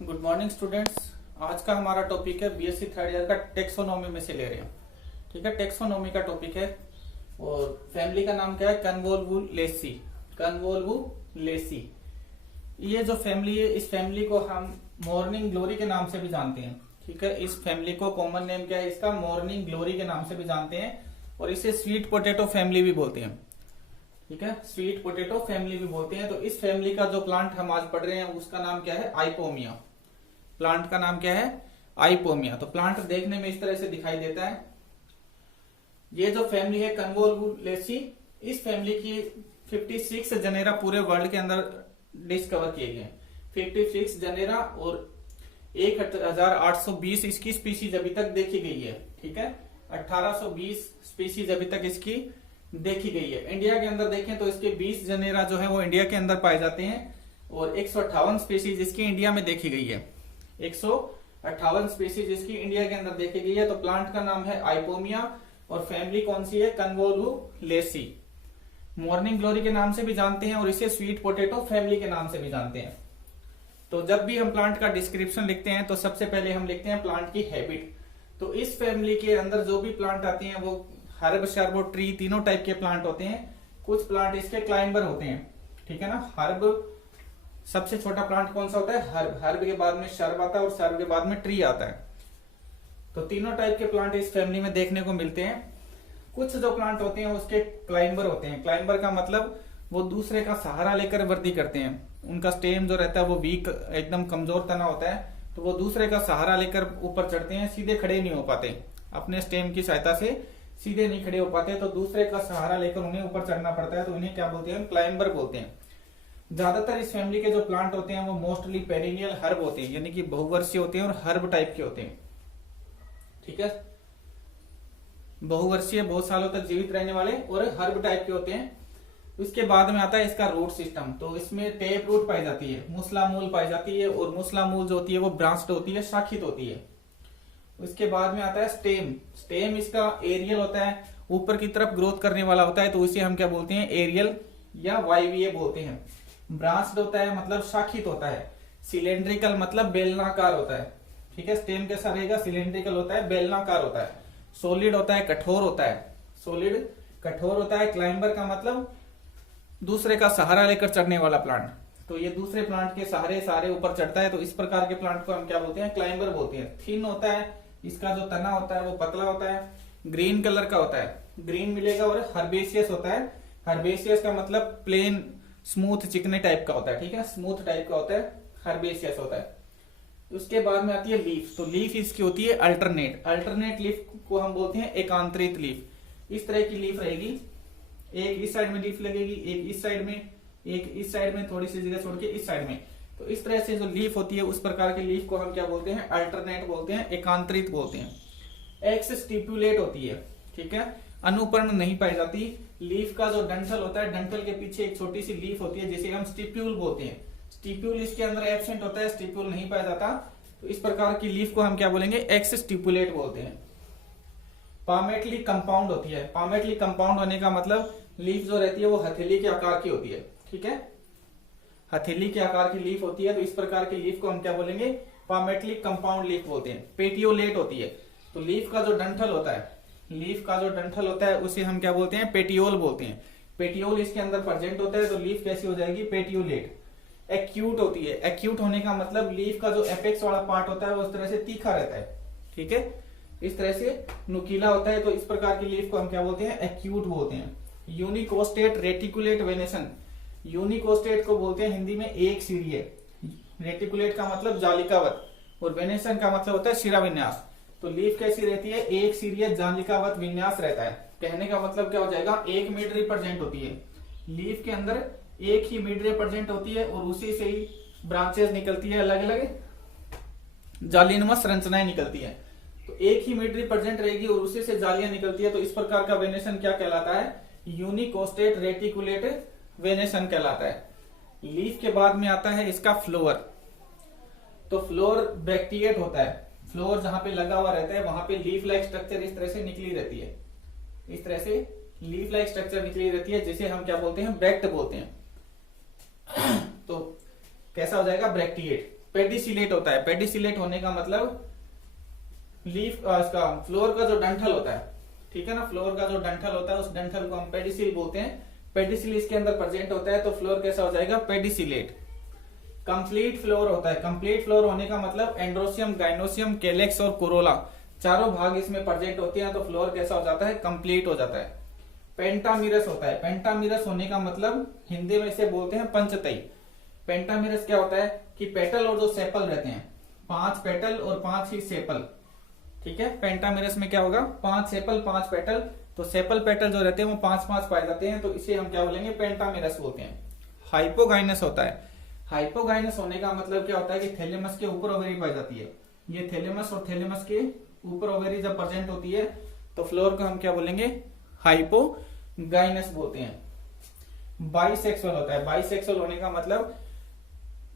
Good morning students. आज का हमारा टॉपिक है बीएससी थर्ड ईयर का टेक्सोनोमी में से ले रहे हैं। ठीक है, टेक्सोनोमी का टॉपिक है और फैमिली का नाम क्या है? कन्वोल्वुलेसी। कन्वोल्वुलेसी ये जो फैमिली है, इस फैमिली को हम मॉर्निंग ग्लोरी के नाम से भी जानते हैं। ठीक है, इस फैमिली को कॉमन नेम क्या है इसका? मॉर्निंग ग्लोरी के नाम से भी जानते हैं और इसे स्वीट पोटैटो फैमिली भी बोलते हैं। ठीक है, स्वीट पोटैटो फैमिली भी बोलते हैं। तो इस फैमिली का जो प्लांट हम आज पढ़ रहे हैं उसका नाम क्या है? आइपोमिया। प्लांट का नाम क्या है? आइपोमिया। तो प्लांट देखने में इस तरह से दिखाई देता है। ये जो फैमिली है कन्वोल्वुलेसी, इस फैमिली की 56 जनेरा पूरे वर्ल्ड के अंदर डिस्कवर किए गए। 56 जनेरा और 1820 इसकी स्पीशीज अभी तक देखी गई है। ठीक है, 1820 स्पीशीज अभी तक इसकी देखी गई है। इंडिया के अंदर देखें तो इसके 20 जनेरा जो है वो इंडिया के अंदर पाए जाते हैं और 158 स्पीशीज इसकी इंडिया में देखी गई है। 158 स्पीशीज इसकी इंडिया के अंदर देखी गई है। तो प्लांट का नाम है आइपोमिया और फैमिली कौन सी है? कन्वोल्वुलेसी। मॉर्निंग ग्लोरी के नाम से भी जानते हैं और इसे स्वीट पोटैटो फैमिली के नाम से भी जानते हैं। तो जब भी हम प्लांट का डिस्क्रिप्शन लिखते हैं तो सबसे पहले हम लिखते हैं प्लांट की हैबिट। तो इस फैमिली के अंदर जो भी प्लांट आते हैं वो हर्ब, शर्ब और ट्री तीनों टाइप के प्लांट होते हैं। कुछ प्लांट इसके क्लाइंबर होते हैं। ठीक है ना, हर्ब सबसे छोटा प्लांट कौन सा होता है? हर्ब। हर्ब के बाद में शर्ब आता है और शर्ब के बाद में ट्री आता है। तो तीनों टाइप के प्लांट इस फैमिली में देखने को मिलते हैं। कुछ जो प्लांट होते हैं उसके क्लाइंबर होते हैं। क्लाइंबर का मतलब वो दूसरे का सहारा लेकर वृद्धि करते हैं। उनका स्टेम जो रहता है वो वीक, एकदम कमजोर तना होता है, तो वो दूसरे का सहारा लेकर ऊपर चढ़ते हैं। सीधे खड़े नहीं हो पाते, अपने स्टेम की सहायता से सीधे नहीं खड़े हो पाते, तो दूसरे का सहारा लेकर उन्हें ऊपर चढ़ना पड़ता है। तो इन्हें क्या बोलते हैं? क्लाइंबर बोलते हैं। ज्यादातर इस फैमिली के जो प्लांट होते हैं वो मोस्टली पेरिनियल हर्ब होते हैं, यानी कि बहुवर्षीय होते हैं और हर्ब टाइप के होते हैं। ठीक है, बहुवर्षीय, बहुत सालों तक जीवित रहने वाले और हर्ब टाइप के होते हैं। उसके बाद में आता है इसका रूट सिस्टम। तो इसमें टेप रूट पाई जाती है, मूसला मूल पाई जाती है और मूसला मूल जो होती है वो ब्रांच्ड होती है, शाखित होती है। उसके बाद में आता है स्टेम। स्टेम इसका एरियल होता है, ऊपर की तरफ ग्रोथ करने वाला होता है, तो इसे हम क्या बोलते हैं? एरियल या वायवीय बोलते हैं। ब्रांच्ड होता है मतलब शाखित होता है। सिलेंड्रिकल मतलब बेलनाकार होता है। ठीक है, स्टेम कैसा रहेगा? सिलेंड्रिकल होता है, बेलनाकार होता है। सॉलिड होता है, कठोर होता है। सॉलिड, कठोर होता है। क्लाइंबर का मतलब दूसरे का सहारा लेकर चढ़ने वाला प्लांट। तो ये दूसरे प्लांट के सहारे ऊपर चढ़ता है, तो इस प्रकार के प्लांट को हम क्या बोलते हैं? क्लाइंबर बोलते हैं। थिन होता है, इसका जो तना होता है वो पतला होता है, ग्रीन कलर का होता है, ग्रीन मिलेगा। और हर्बेशियस होता है। हर्बेशियस का मतलब प्लेन, स्मूथ, चिकने टाइप का होता है। ठीक है, स्मूथ टाइप का होता है, हर्बेशियस होता है। उसके बाद में आती है लीफ। तो लीफ इसकी होती है अल्टरनेट। अल्टरनेट लीफ को हम बोलते हैं एकांतरित लीफ। इस तरह की लीफ रहेगी, एक इस साइड में लीफ लगेगी, एक इस साइड में, एक इस साइड में, थोड़ी सी जगह छोड़ के इस साइड में। तो इस तरह से जो लीफ होती है उस प्रकार की लीफ को हम क्या बोलते हैं? अल्टरनेट बोलते हैं, एकांतरित बोलते हैं। एक्स स्टिपुलेट होती है। ठीक है, अनुपर्ण नहीं पाई जाती। लीफ का जो डंठल होता है, डंठल के पीछे एक छोटी सी लीफ होती है जिसे हम स्टिप्यूल बोलते हैं। स्टिप्यूल इसके अंदर एब्सेंट होता है, स्टिप्यूल नहीं पाया जाता। तो इस प्रकार की लीफ को हम क्या बोलेंगे? एक्स स्टिपुलेट बोलते हैं। पामेटली कंपाउंड होती है। पामेटली कंपाउंड होने का मतलब लीफ जो रहती है वो हथेली के आकार की होती है। ठीक है, हथेली के आकार की लीफ होती है। तो इस प्रकार की लीफ को हम क्या बोलेंगे? पामेटली कंपाउंड लीफ बोलते हैं। पेटियोलेट होती है। तो लीफ का जो डंठल होता है, लीफ का जो डंठल होता है उसे हम क्या बोलते हैं? पेटियोल बोलते हैं। पेटियोल इसके अंदर प्रेजेंट होता है, तो लीफ कैसी हो जाएगी? पेटियोलेट। एक्यूट होती है। एक्यूट होने का मतलब लीफ का जो एपेक्स वाला पार्ट होता है वो इस तरह से तीखा रहता है। ठीक है, इस तरह से नुकीला होता है। तो इस प्रकार की लीफ को हम क्या बोलते हैं? एक्यूट बोलते हैं। यूनिकोस्टेट रेटिकुलेट वेनेसन। यूनिकोस्टेट को बोलते हैं हिंदी में एक सीरिये। रेटिकुलेट का मतलब जालिकावत और वेनेसन का मतलब होता है शिरा विन्यास। तो लीफ कैसी रहती है? एक सीरिये जालिकावत विन्यास रहता है। कहने का मतलब क्या हो जाएगा? एक मिड रिप्रेजेंट होती है। लीफ के अंदर एक ही मिड रिप्रेजेंट होती है और उसी से ही ब्रांचेस निकलती है, अलग अलग जालीनुमा संरचनाएं निकलती है। तो एक ही मिड रिप्रेजेंट रहेगी और उसी से जालियां निकलती है। तो इस प्रकार का वेनेसन क्या कहलाता है? यूनिकोस्टेट रेटिकुलेट वेनेसन कहलाता है। लीफ के बाद में आता है इसका फ्लोअर। तो फ्लोअर ब्रैक्टिएट होता है। फ्लोअर जहां पे लगा हुआ रहता है वहां पे लीफ लाइक स्ट्रक्चर इस तरह से निकली रहती है। इस तरह से लीफ लाइक स्ट्रक्चर निकली रहती है जिसे हम क्या बोलते हैं? ब्रैक्ट बोलते हैं। तो कैसा हो जाएगा? ब्रैक्टिएट। पेडिसिलेट होता है। पेडिसिलेट होने का मतलब लीफ इसका फ्लोर का जो डंठल होता है, ठीक है ना, फ्लोर का जो डंठल होता है उस डंठल को हम पेडिसिल बोलते हैं। पेडिसिल इसके अंदर प्रेजेंट होता है तो फ्लोर कैसा हो जाएगा, पेडिसिलेट। कंप्लीट फ्लोर होता है। कंप्लीट फ्लोर होने का मतलब एंड्रोसियम, गाइनोसियम, कैलेक्स और कोरोला चारों भाग इसमें प्रेजेंट होते हैं तो फ्लोर कैसा हो जाता है, कंप्लीट हो जाता है। पेंटामिरस होता है। पेंटामिरस होने का मतलब हिंदी में इसे बोलते हैं पंचतई। पेंटामिरस क्या होता है कि पेटल और जो सेपल रहते हैं, 5 पेटल और 5 ही सेपल, ठीक है। पेंटामिरस में क्या होगा, 5 सेपल 5 पेटल, तो सेपल पेटल जो रहते हैं वो 5-5 पाए जाते हैं, तो इसे हम क्या बोलेंगे, पेंटामिरस बोलते हैं। हाइपोगाइनस होता है। हाइपोगाइनस होने का मतलब क्या होता है कि थैलेमस के ऊपर ओवेरी पाई जाती है। ये थैलेमस और थैलेमस के ऊपर ओवेरी जब प्रेजेंट होती है तो फ्लोर को हम क्या बोलेंगे, हाइपोगाइनस बोलते हैं। बाइसेक्सुअल होता है। बाइसेक्सुअल होने का मतलब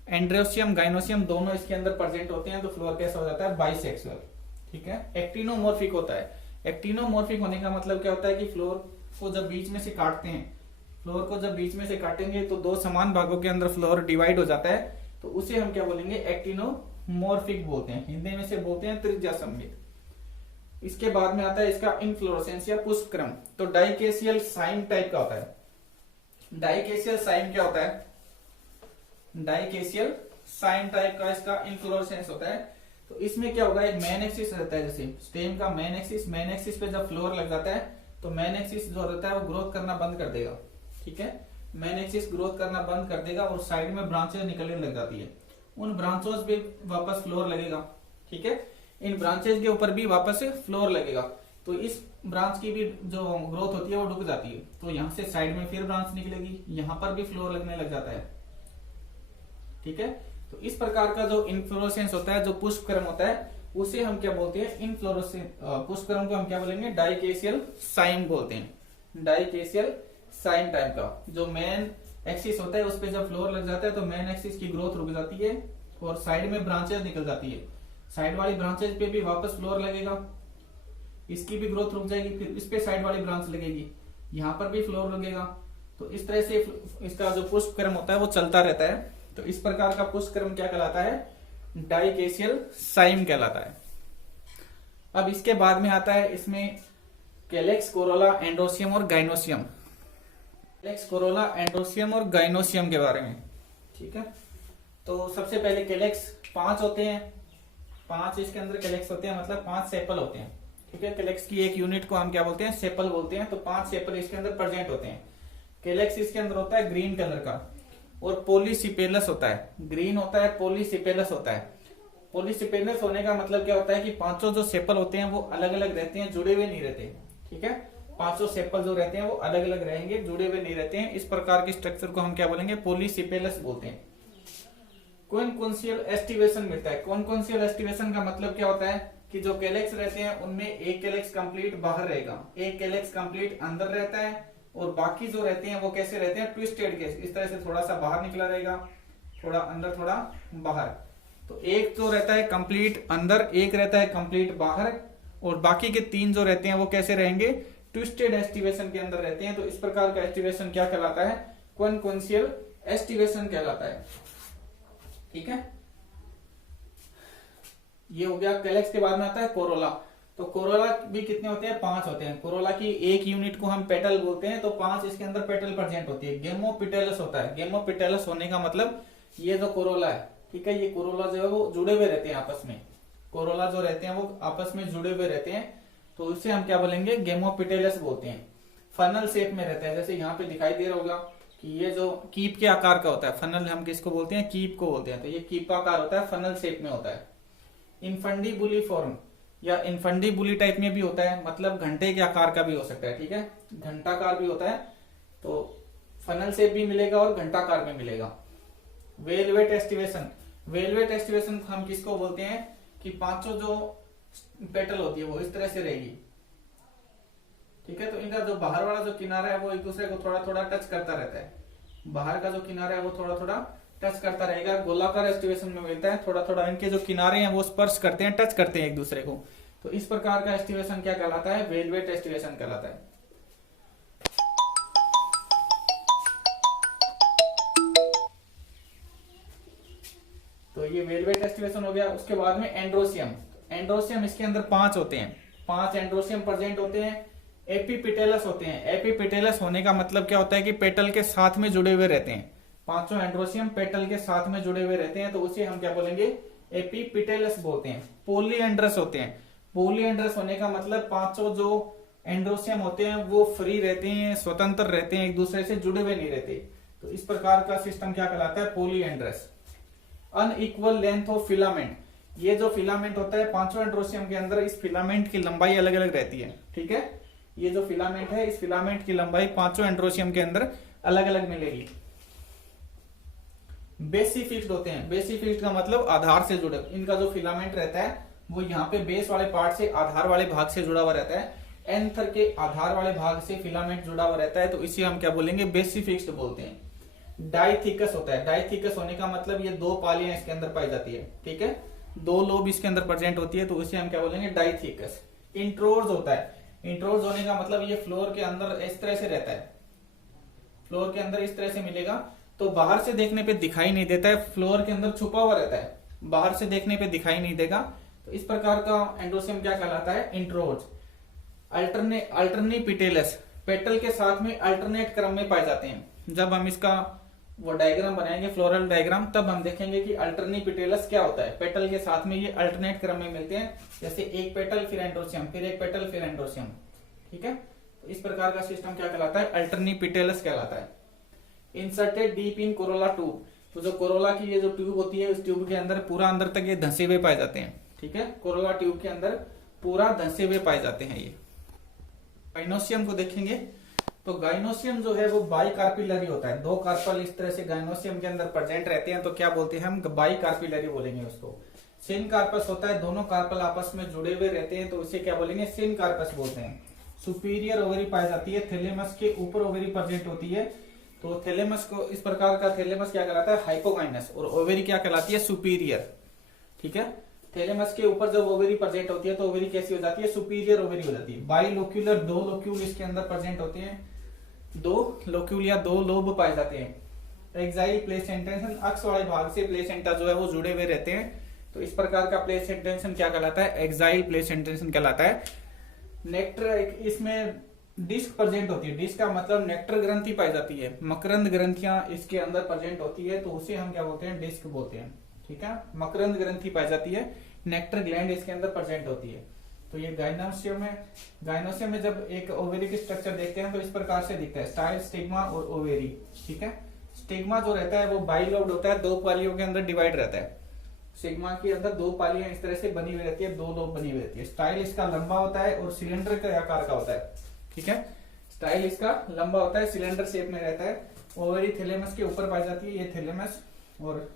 एंड्रोसियम, गाइनोसियम दोनों इसके अंदर प्रेजेंट होते हैं तो फ्लोर कैसा हो जाता है, बाइसेक्सुअल, ठीक है। एक्टिनोमॉर्फिक होता है। एक्टिनोमॉर्फिक होने का मतलब क्या होता है कि फ्लोर को जब बीच में से काटते हैं, फ्लोर को जब बीच में से काटेंगे तो 2 समान भागों के अंदर फ्लोर डिवाइड हो जाता है, तो उसे हम क्या बोलेंगे, एक्टिनोमॉर्फिक बोलते हैं। हिंदी में से बोलते हैं त्रिज्या सममित। इसके बाद में आता है इसका इनफ्लोरेसेंस या पुष्पक्रम। तो डाइकेसियल साइम टाइप का होता है। डाइकेसियल साइम क्या होता है, डाइकेसियल साइम टाइप का इसका इनफ्लोरेसेंस होता है। तो इसमें क्या होगा, एक मेन एक्सिस रहता है, जैसे स्टेम का मेन एक्सिस पे जब फ्लोर लग जाता है तो मेन एक्सिस जो रहता है वो ग्रोथ करना बंद कर देगा, ठीक है। मेन एक्सिस ग्रोथ करना बंद कर देगा और साइड में ब्रांचेस निकलने लग जाती है, उन ब्रांचों पे वापस फ्लोर लगेगा, ठीक है। इन ब्रांचेस के ऊपर भी वापस से फ्लोर लगेगा, तो इस ब्रांच की भी जो ग्रोथ होती है वो रुक जाती है, तो यहाँ से साइड में फिर ब्रांच निकलेगी, यहाँ पर भी फ्लोर लगने लग जाता है, ठीक है। तो इस प्रकार का जो इनफ्लोरेसेंस होता है, जो पुष्पक्रम होता है, उसे हम क्या बोलते हैं, इनफ्लोरेसेंस। पुष्पक्रम को हम क्या बोलेंगे, डाइकेसियल साइम बोलते हैं। डाइकेसियल साइम टाइप का जो मेन एक्सिस होता है उस पे जब फ्लोर लग जाता है तो मेन एक्सिस की ग्रोथ रुक जाती है और साइड में ब्रांचेस निकल जाती है। साइड वाली ब्रांचेस पे भी वापस फ्लोर लगेगा, इसकी भी ग्रोथ रुक जाएगी, फिर इस पे साइड वाली ब्रांच लगेगी, यहाँ पर भी फ्लोर लगेगा। तो इस तरह से इसका जो पुष्पक्रम होता है वो चलता रहता है। तो इस प्रकार का पुष्पक्रम क्या कहलाता है, डाइकेसियल साइम कहलाता है। अब इसके बाद में आता है इसमें कैलेक्स, कोरोला, एंड्रोसियम और गाइनोसियम। कैलेक्स, कोरोला, एंड्रोसियम और गाइनोसियम के बारे में, ठीक है। तो सबसे पहले कैलेक्स 5 होते हैं, 5 इसके अंदर कैलेक्स होते हैं, मतलब 5 सेपल होते हैं, ठीक है। कैलेक्स की एक यूनिट को हम क्या बोलते हैं, सेपल बोलते हैं। तो 5 सेपल इसके अंदर प्रेजेंट होते हैं। कैलेक्स इसके अंदर होता है ग्रीन कलर का और पॉलीसिपेलस होता है, ग्रीन होता है, पॉलीसिपेलस होता है। पॉलीसिपेलस होने का मतलब क्या होता है कि 5 जो सेपल होते हैं वो अलग अलग रहते हैं, जुड़े हुए नहीं रहते, ठीक है। 5 सेपल जो रहते हैं वो अलग अलग रहेंगे, जुड़े हुए नहीं रहते हैं। इस प्रकार के स्ट्रक्चर को हम क्या बोलेंगे, पॉलीसिपेलस बोलते हैं। कॉन्कोन्सियल एस्टिवेशन मिलता है। कॉन्कोन्सियल एस्टिवेशन का मतलब क्या होता है कि जो कैलेक्स रहते हैं उनमें एक कैलेक्स कंप्लीट बाहर रहेगा, एक कैलेक्स कंप्लीट अंदर रहता है, और बाकी जो रहते हैं वो कैसे रहते हैं, ट्विस्टेड केस, इस तरह से थोड़ा सा बाहर निकला रहेगा, थोड़ा अंदर थोड़ा बाहर। तो एक जो रहता है कंप्लीट अंदर, एक रहता है कंप्लीट बाहर, और बाकी के 3 जो रहते हैं वो कैसे रहेंगे, ट्विस्टेड एस्टिवेशन के अंदर रहते हैं। तो इस प्रकार का एस्टिवेशन क्या कहलाता है, कॉन्कोन्सियल एस्टिवेशन कहलाता है, ठीक है। ये हो गया कैलेक्स। के बाद में आता है कोरोला। तो कोरोला भी कितने होते हैं, 5 होते हैं। कोरोला की एक यूनिट को हम पेटल बोलते हैं, तो 5 इसके अंदर पेटल प्रेजेंट होती है। गेमोपिटेलस होता है। गेमोपिटेलस होने का मतलब ये जो कोरोला है, ठीक है, ये कोरोला जो है वो जुड़े हुए रहते हैं आपस में। कोरोला जो रहते हैं वो आपस में जुड़े हुए रहते हैं, तो उसे हम क्या बोलेंगे, गेमोपिटेलस बोलते हैं। फनल शेप में रहता है, जैसे यहाँ पे दिखाई दे रहा होगा कि ये जो कीप के आकार का होता है, फनल हम किसको बोलते हैं, कीप को बोलते हैं। तो ये कीप आकार होता है, फनल शेप में होता है। इनफंडीबुली फॉर्म या इनफंडीबुली टाइप में भी होता है, मतलब घंटे के आकार का भी हो सकता है, ठीक है, घंटाकार भी होता है। तो फनल शेप भी मिलेगा और घंटाकार में मिलेगा। Velvet aestivation. वेलवेट एस्टिवेशन हम किसको बोलते हैं कि 5 जो पेटल होती है वो इस तरह से रहेगी, ठीक है। तो इनका जो बाहर वाला जो किनारा है वो एक दूसरे को थोड़ा थोड़ा टच करता रहता है। बाहर का जो किनारा है वो थोड़ा थोड़ा टच करता रहेगा। गोलाकार एस्टिवेशन में मिलता है, थोड़ा थोड़ा इनके जो किनारे हैं वो स्पर्श करते हैं, टच करते हैं एक दूसरे को। तो इस प्रकार का एस्टिवेशन क्या कहलाता है, वेलवेट एस्टिवेशन कहलाता है। तो ये वेलवेट एस्टिवेशन हो गया। उसके बाद में एंड्रोसियम, एंड्रोसियम इसके अंदर 5 होते हैं, 5 एंड्रोसियम प्रेजेंट होते हैं। एपीपिटेलस होते हैं, एपीपिटेलस होने का मतलब क्या होता है कि पेटल के साथ में जुड़े हुए रहते हैं, 5 एंड्रोसियम पेटल के साथ में जुड़े हुए रहते हैं, तो उसे हम क्या बोलेंगे, एपीपिटेलस बोलते हैं। पोलीएंड्रस होते हैं, पोलीएंड्रस होने का मतलब 5 जो एंड्रोसियम होते हैं वो फ्री रहते हैं, स्वतंत्र रहते हैं, एक दूसरे से जुड़े हुए नहीं रहते, तो इस प्रकार का सिस्टम क्या कहलाता है, पोलीएंड्रस। अनइक्वल लेंथ ऑफ फिलामेंट, ये जो फिलामेंट होता है 5 एंड्रोसियम के अंदर, इस फिलामेंट की लंबाई अलग अलग रहती है, ठीक है। ये जो फिलामेंट है, इस फिलामेंट की लंबाई 5 एंड्रोसियम के अंदर अलग अलग मिलेगी। बेसी फिक्स्ड होते हैं, बेसी फिक्स्ड का मतलब आधार से जुड़े, इनका जो फिलामेंट रहता है वो यहाँ पे बेस वाले पार्ट से आधार वाले भाग से जुड़ा हुआ रहता है, एंथर के आधार वाले भाग से फिलामेंट जुड़ा हुआ रहता है, तो इसे हम क्या बोलेंगे, बेसी फिक्स्ड बोलते हैं। डाइथिकस होता है, डाइथिकस होने का मतलब ये 2 पालियां इसके अंदर पाई जाती है, ठीक है, 2 लोब इसके अंदर प्रेजेंट होती है, तो इसे हम क्या बोलेंगे, डाइथिकस। इंट्रोज होता है, इंट्रोज होने का मतलब ये फ्लोर के अंदर इस तरह से रहता है, फ्लोर के अंदर इस तरह से मिलेगा, तो बाहर से देखने पे दिखाई नहीं देता है, फ्लोर के अंदर छुपा हुआ रहता है, बाहर से देखने पे दिखाई नहीं देगा, तो इस प्रकार का एंड्रोसियम क्या कहलाता है, इंट्रोज। अल्टरनेपिटेलस, पेटल के साथ में अल्टरनेट क्रम में पाए जाते हैं। जब हम इसका वो डायग्राम बनाएंगे, फ्लोरल डायग्राम, तब हम देखेंगे कि अल्टरनेपिटेलस क्या होता है। पेटल के साथ में ये अल्टरनेट क्रम में मिलते हैं, जैसे एक पेटल फिर एंड्रोसियम, फिर एक पेटल फिर एंड्रोसियम, ठीक है। तो इस प्रकार का सिस्टम क्या कहलाता है, अल्टरनेपिटेलस कहलाता है। Inserted deep in Corolla tube, तो जो कोरोला की ये जो ट्यूब होती है, उस ट्यूब के अंदर पूरा अंदर तक ये धंसे हुए पाए जाते हैं, ठीक है, कोरोला ट्यूब के अंदर पूरा धंसे हुए पाए जाते हैं। ये गाइनोसियम को देखेंगे, तो गाइनोसियम जो है वो बाई कार्पिलरी होता है, 2 कार्पल इस तरह से गाइनोसियम के अंदर प्रेजेंट रहते हैं, तो क्या बोलते हैं हम, बाई कार्पिलरी बोलेंगे उसको। सिन कार्पस होता है, दोनों कार्पल आपस में जुड़े हुए रहते हैं, तो उसे क्या बोलेंगे, सिन कार्पस बोलते हैं। सुपीरियर ओवरी पाई जाती है, थैलेमस के ऊपर ओवरी प्रेजेंट होती है, तो थैलेमस को, इस प्रकार का थैलेमस क्या कहलाता है, हाइपोगाइनस, और ओवरी क्या कहलाती है, सुपीरियर, ठीक है। थैलेमस के ऊपर जब ओवरी प्रेजेंट होती है तो ओवरी कैसी हो जाती है, सुपीरियर ओवरी हो जाती है। बाइलोक्यूलर, 2 लोक्यूल इसके अंदर प्रेजेंट होते हैं, 2 लोक्यूल या 2 लोब पाए जाते हैं। एक्साइल प्लेसेंटेशन, अक्ष वाले भाग से प्लेसेंटा जो है वो जुड़े हुए रहते हैं, तो इस प्रकार का प्लेसेंटेशन क्या कहलाता है, एक्साइल प्लेसेंटेशन कहलाता है। नेक्टर, इसमें डिस्क प्रेजेंट होती है, डिस्क का मतलब नेक्टर ग्रंथि पाई जाती है, मकरंद ग्रंथियां इसके अंदर प्रेजेंट होती है, तो उसे हम क्या बोलते हैं, डिस्क बोलते हैं, ठीक है। मकरंद ग्रंथि पाई जाती है, नेक्टर ग्लैंड इसके अंदर प्रेजेंट होती है। तो ये गाइनोसियम है, गाइनोसियम में जब एक ओवेरी की स्ट्रक्चर देखते हैं तो इस प्रकार से दिखता है, स्टाइल, स्टिग्मा और ओवेरी, ठीक है। स्टिग्मा जो रहता है वो बाइलोब्ड होता है, 2 पालियों के अंदर डिवाइड रहता है। स्टिग्मा के अंदर 2 पालियां इस तरह से बनी हुई रहती है, 2 लोब बनी हुई रहती है। स्टाइल इसका लंबा होता है और सिलेंडर के आकार का होता है, ठीक है। स्टाइल इसका लंबा होता है, सिलेंडर शेप में रहता है। ओवरी थैलेमस के ऊपर पाई जाती है, ये थैलेमस, और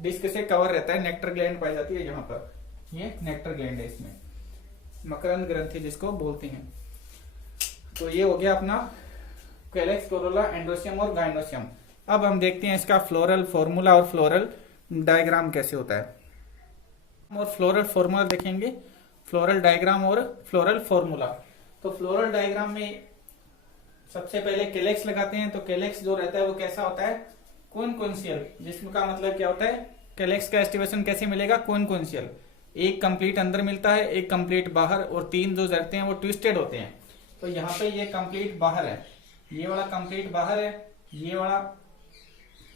डिस्क से कवर रहता है, नेक्टर ग्लैंड पाई जाती है यहाँ पर, ये नेक्टर ग्लैंड है, इसमें मकरंद ग्रंथि जिसको बोलते हैं। तो ये हो गया अपना कैलेक्स, कोरोला, एंड्रोसियम और गाइनोसियम। अब हम देखते हैं इसका फ्लोरल फॉर्मूला और फ्लोरल डायग्राम कैसे होता है, और फ्लोरल फॉर्मूला देखेंगे, फ्लोरल डायग्राम और फ्लोरल फॉर्मूला। तो फ्लोरल डायग्राम में सबसे पहले कैलेक्स लगाते हैं, तो कैलेक्स जो रहता है वो कैसा होता है, कॉन्कोन्शियल, जिसका मतलब क्या होता है, कैलेक्स का एस्टिवेशन कैसे मिलेगा, कॉन्कोन्शियल, एक कंप्लीट अंदर मिलता है, एक कंप्लीट बाहर, और 3 जो रहते हैं वो ट्विस्टेड होते हैं। तो यहाँ पे ये कंप्लीट बाहर है, ये वाला कंप्लीट बाहर है, ये वाला,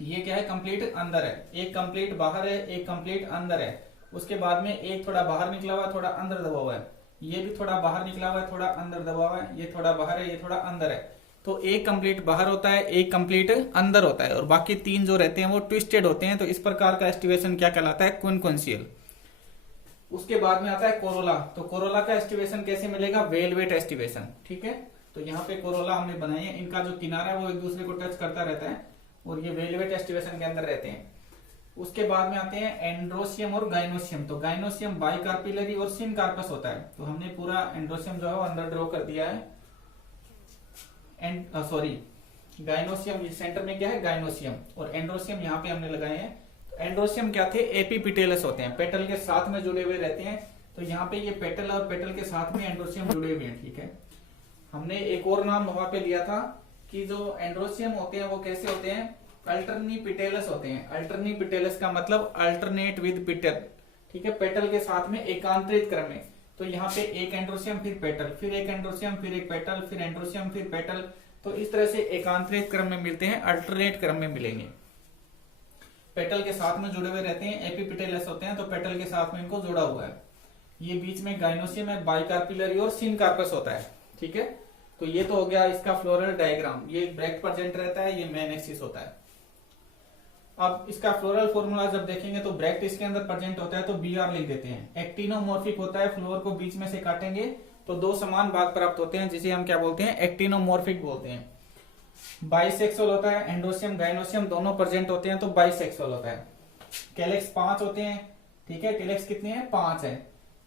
ये क्या है, कंप्लीट अंदर है, एक कंप्लीट बाहर है, एक कंप्लीट अंदर है। उसके बाद में एक थोड़ा बाहर निकला हुआ है, थोड़ा अंदर दबा हुआ है, ये भी थोड़ा बाहर निकला हुआ है, थोड़ा अंदर दबा हुआ है, ये थोड़ा बाहर है, ये थोड़ा अंदर है। तो एक कंप्लीट बाहर होता है, एक कंप्लीट अंदर होता है, और बाकी 3 जो रहते हैं वो ट्विस्टेड होते हैं। तो इस प्रकार का एस्टिवेशन क्या कहलाता है, कॉन्कोन्शियल। उसके बाद में आता है कोरोला, तो कोरोला का एस्टिवेशन कैसे मिलेगा, वेलवेट एस्टिवेशन, ठीक है। तो यहाँ पे कोरोला हमने बनाई है, इनका जो किनारा है वो एक दूसरे को टच करता रहता है, और ये वेलवेट एस्टिवेशन के अंदर रहते हैं। उसके बाद में आते हैं एंड्रोसियम और गाइनोसियम, तो गाइनोसियम बाइकार्पिलरी और सिन कार्पस होता है। तो हमने पूरा एंड्रोसियम जो है वो अंदर ड्रॉ कर दिया है, गाइनोसियम सेंटर में क्या है, गाइनोसियम, और एंड्रोसियम यहाँ पे हमने लगाए हैं। तो एंड्रोसियम क्या थे, एपीपिटेलस होते हैं, पेटल के साथ में जुड़े हुए रहते हैं। तो यहाँ पे ये पेटल और पेटल के साथ में एंड्रोसियम जुड़े हुए हैं, ठीक है। हमने एक और नाम वहां पे लिया था कि जो एंड्रोसियम होते हैं वो कैसे होते हैं, अल्टरनीपिटेलस होते हैं। अल्टरनीपिटेलस का मतलब अल्टरनेट विद पिटल, ठीक है, पेटल के साथ में एकांतरित क्रम में। तो यहाँ पे एक एंड्रोसियम फिर पेटल, फिर एक एंड्रोसियम फिर एक पेटल, फिर एंड्रोसियम फिर पेटल, तो इस तरह से एकांतरित क्रम में मिलते हैं, अल्टरनेट क्रम में मिलेंगे। पेटल के साथ में जुड़े हुए रहते हैं, एपिपिटेलस होते हैं, तो पेटल के साथ में इनको जुड़ा हुआ है। ये बीच में गाइनोसियम है, बाइकार्पिलरी और सिनकार्पस होता है, ठीक है। तो ये तो हो गया इसका फ्लोरल डायग्राम, ये ब्रैक्ट प्रेजेंट रहता है, ये मेन एक्सिस होता है। अब इसका फ्लोरल फॉर्मूला जब देखेंगे तो ब्रैक्ट इसके अंदर प्रेजेंट होता है तो Br लिख देते हैं। एक्टिनोमॉर्फिक होता है, फ्लोर को बीच में से काटेंगे तो दो समान भाग प्राप्त होते हैं, जिसे हम क्या बोलते हैं, एक्टिनोमॉर्फिक बोलते हैं। बाइसेक्सुअल होता है, एंड्रोसियम गाइनोसियम दोनों प्रेजेंट होते हैं तो बाइसेक्सुअल होता है। कैलेक्स 5 होते हैं, ठीक है, कैलेक्स कितने हैं, 5 है।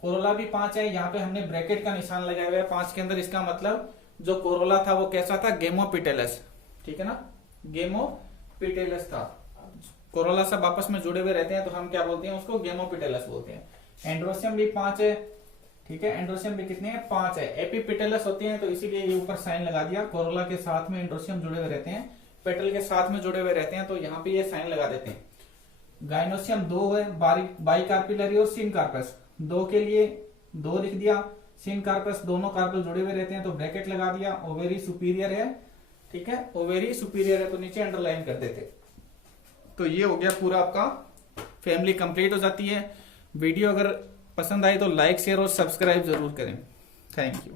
कोरोला भी 5 है, यहाँ पे हमने ब्रैकेट का निशान लगाया हुआ है 5 के अंदर, इसका मतलब जो कोरोला था वो कैसा था, गेमोपिटेलस, ठीक है ना, गेमोपिटेलस था। कोरोला सब आपस में जुड़े हुए रहते हैं तो हम क्या बोलते हैं, उसको गेमोपिटेलस बोलते हैं। एंड्रोसियम भी 5 है, ठीक है, एंड्रोसियम भी कितने हैं, 5 है। एपिपिटेलस होते हैं तो इसीलिए ये ऊपर साइन लगा दिया, कोरोला के साथ में एंड्रोसियम जुड़े हुए रहते हैं, पेटल के साथ में जुड़े हुए रहते हैं तो यहाँ पे ये साइन लगा देते हैं। गाइनोसियम 2 है, बाइकार्पिलरी और सिनकार्पस, 2 के लिए 2 लिख दिया, सिनकार्पस दोनों कार्पल जुड़े हुए रहते हैं तो ब्रैकेट लगा दिया। ओवेरी सुपीरियर है, ठीक है, ओवेरी सुपीरियर है तो नीचे अंडरलाइन कर देते। तो ये हो गया पूरा, आपका फैमिली कंप्लीट हो जाती है। वीडियो अगर पसंद आई तो लाइक शेयर और सब्सक्राइब जरूर करें। Thank you.